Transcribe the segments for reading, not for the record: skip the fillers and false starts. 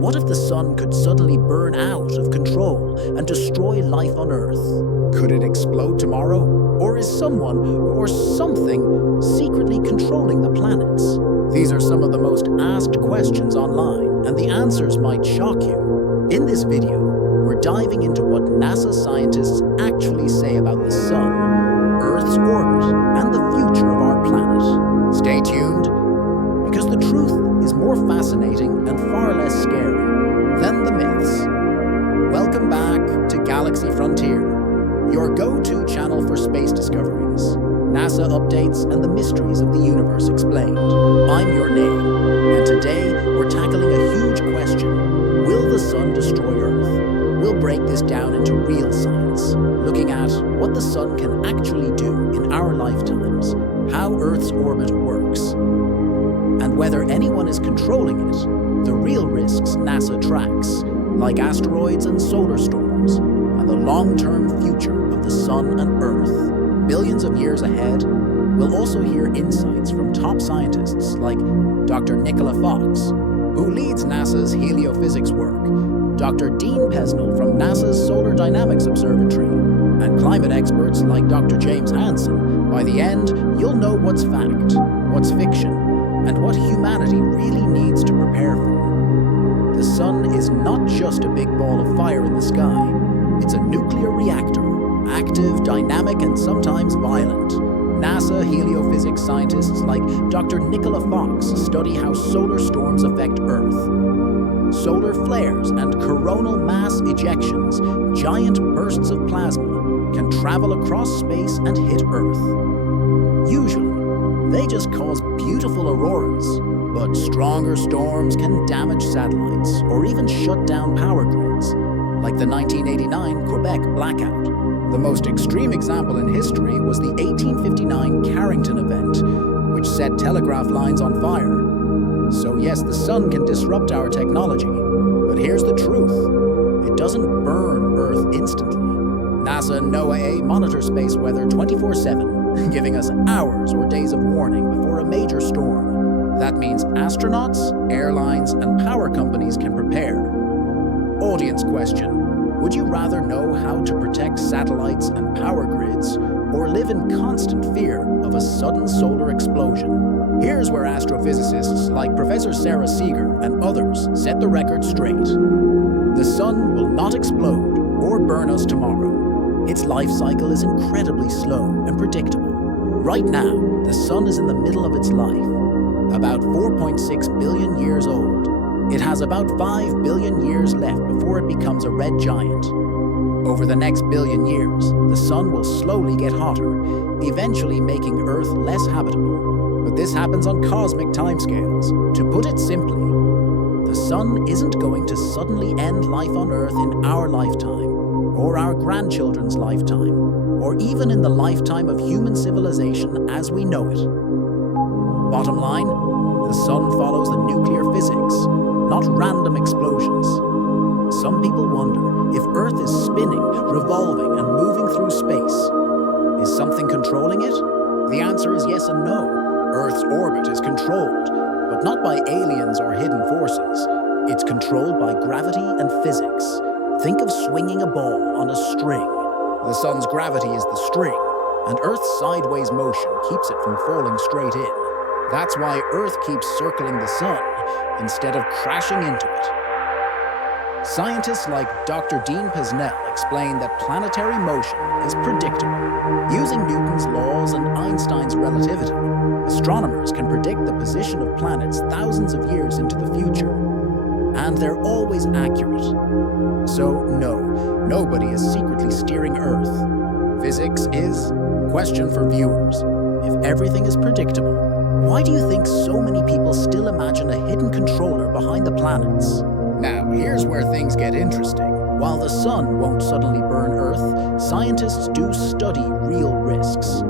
What if the sun could suddenly burn out of control and destroy life on Earth? Could it explode tomorrow? Or is someone or something secretly controlling the planets? These are some of the most asked questions online, and the answers might shock you. In this video, we're diving into what NASA scientists actually say about the sun, Earth's orbit, and the future of our planet. Stay tuned, because the truth is more fascinating and far less scary than the myths. Welcome back to Galaxy Frontier, your go-to channel for space discoveries, NASA updates, and the mysteries of the universe explained. I'm your name, and today we're tackling a huge question. Will the sun destroy Earth? We'll break this down into real science, looking at what the sun can actually do in our lifetimes, how Earth's orbit works, and whether anyone is controlling it, the real risks NASA tracks, like asteroids and solar storms, and the long-term future of the sun and Earth. Billions of years ahead, we'll also hear insights from top scientists like Dr. Nicola Fox, who leads NASA's heliophysics work, Dr. Dean Pesnell from NASA's Solar Dynamics Observatory, and climate experts like Dr. James Hansen. By the end, you'll know what's fact, what's fiction, and what humanity really needs to prepare for. The sun is not just a big ball of fire in the sky. It's a nuclear reactor, active, dynamic, and sometimes violent. NASA heliophysics scientists like Dr. Nicola Fox study how solar storms affect Earth. Solar flares and coronal mass ejections, giant bursts of plasma, can travel across space and hit Earth. Usually, they just cause beautiful auroras, but stronger storms can damage satellites or even shut down power grids, like the 1989 Quebec blackout. The most extreme example in history was the 1859 Carrington event, which set telegraph lines on fire. So yes, the sun can disrupt our technology, but here's the truth. It doesn't burn Earth instantly. NASA and NOAA monitor space weather 24/7, giving us hours or days of warning before a major storm. That means astronauts, airlines, and power companies can prepare. Audience question: would you rather know how to protect satellites and power grids, or live in constant fear of a sudden solar explosion? Here's where astrophysicists like Professor Sarah Seeger and others set the record straight. The sun will not explode or burn us tomorrow. Its life cycle is incredibly slow and predictable. Right now, the sun is in the middle of its life, about 4.6 billion years old. It has about 5 billion years left before it becomes a red giant. Over the next billion years, the sun will slowly get hotter, eventually making Earth less habitable. But this happens on cosmic timescales. To put it simply, the sun isn't going to suddenly end life on Earth in our lifetime, or our grandchildren's lifetime, or even in the lifetime of human civilization as we know it. Bottom line, the sun follows the nuclear physics, not random explosions. Some people wonder if Earth is spinning, revolving, and moving through space. Is something controlling it? The answer is yes and no. Earth's orbit is controlled, but not by aliens or hidden forces. It's controlled by gravity and physics. Think of swinging a ball on a string. The sun's gravity is the string, and Earth's sideways motion keeps it from falling straight in. That's why Earth keeps circling the sun instead of crashing into it. Scientists like Dr. Dean Pesnell explain that planetary motion is predictable. Using Newton's laws and Einstein's relativity, astronomers can predict the position of planets thousands of years into the future. And they're always accurate. So no, nobody is secretly steering Earth. Physics is? Question for viewers. If everything is predictable, why do you think so many people still imagine a hidden controller behind the planets? Now, here's where things get interesting. While the sun won't suddenly burn Earth, scientists do study real risks.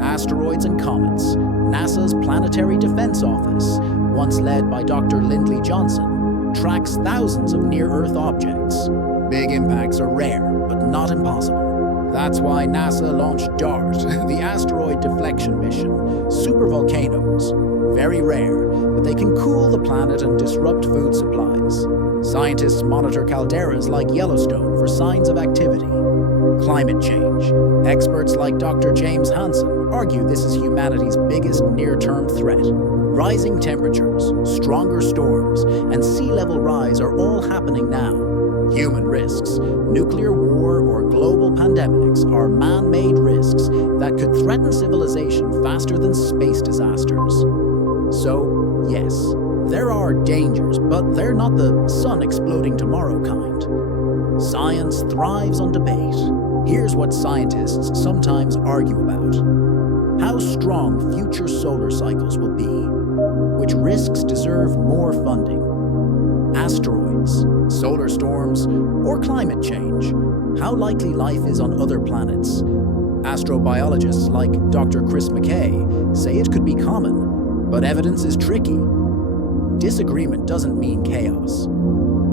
Asteroids and comets, NASA's Planetary Defense Office, once led by Dr. Lindley Johnson, tracks thousands of near-Earth objects. Big impacts are rare, but not impossible. That's why NASA launched DART, the Asteroid Deflection Mission. Supervolcanoes, very rare, but they can cool the planet and disrupt food supplies. Scientists monitor calderas like Yellowstone for signs of activity. Climate change. Experts like Dr. James Hansen argue this is humanity's biggest near-term threat. Rising temperatures, stronger storms, and sea level rise are all happening now. Human risks, nuclear war, or global pandemics are man-made risks that could threaten civilization faster than space disasters. So, yes, there are dangers, but they're not the sun exploding tomorrow kind. Science thrives on debate. Here's what scientists sometimes argue about: how strong future solar cycles will be, which risks deserve more funding, asteroids, solar storms, or climate change, how likely life is on other planets. Astrobiologists like Dr. Chris McKay say it could be common, but evidence is tricky. Disagreement doesn't mean chaos.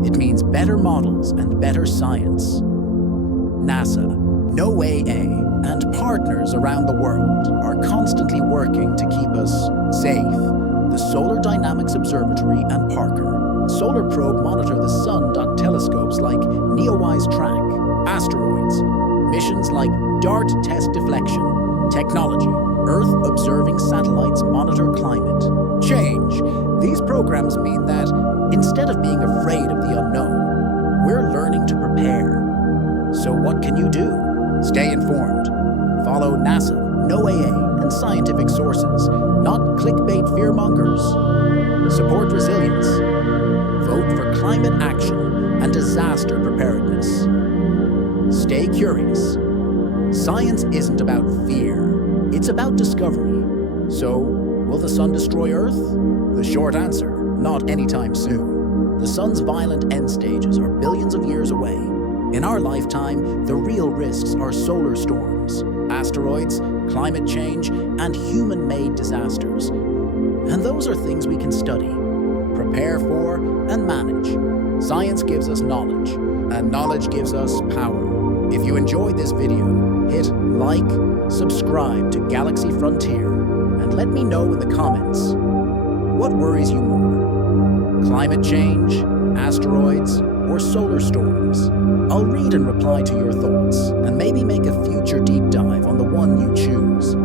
It means better models and better science. NASA, NOAA, and partners around the world are constantly working to keep us safe. The Solar Dynamics Observatory and Parker Solar Probe monitor the sun. Telescopes like NEOWISE track asteroids. Missions like DART test deflection. Technology, Earth-observing satellites monitor climate change. These programs mean that instead of being afraid of the unknown, we're learning to prepare. So what can you do? Stay informed. Follow NASA, NOAA, and scientific sources, not clickbait fearmongers. Support resilience. Vote for climate action and disaster preparedness. Stay curious. Science isn't about fear, it's about discovery. So, will the sun destroy Earth? The short answer, not anytime soon. The sun's violent end stages are billions of years away. In our lifetime, the real risks are solar storms, asteroids, climate change, and human-made disasters. And those are things we can study, prepare for, and manage. Science gives us knowledge, and knowledge gives us power. If you enjoyed this video, hit like, subscribe to Galaxy Frontier, and let me know in the comments. What worries you more? Climate change, asteroids, or solar storms? I'll read and reply to your thoughts, and maybe make a future deep dive on the one you choose.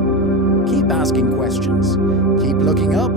Keep asking questions. Keep looking up.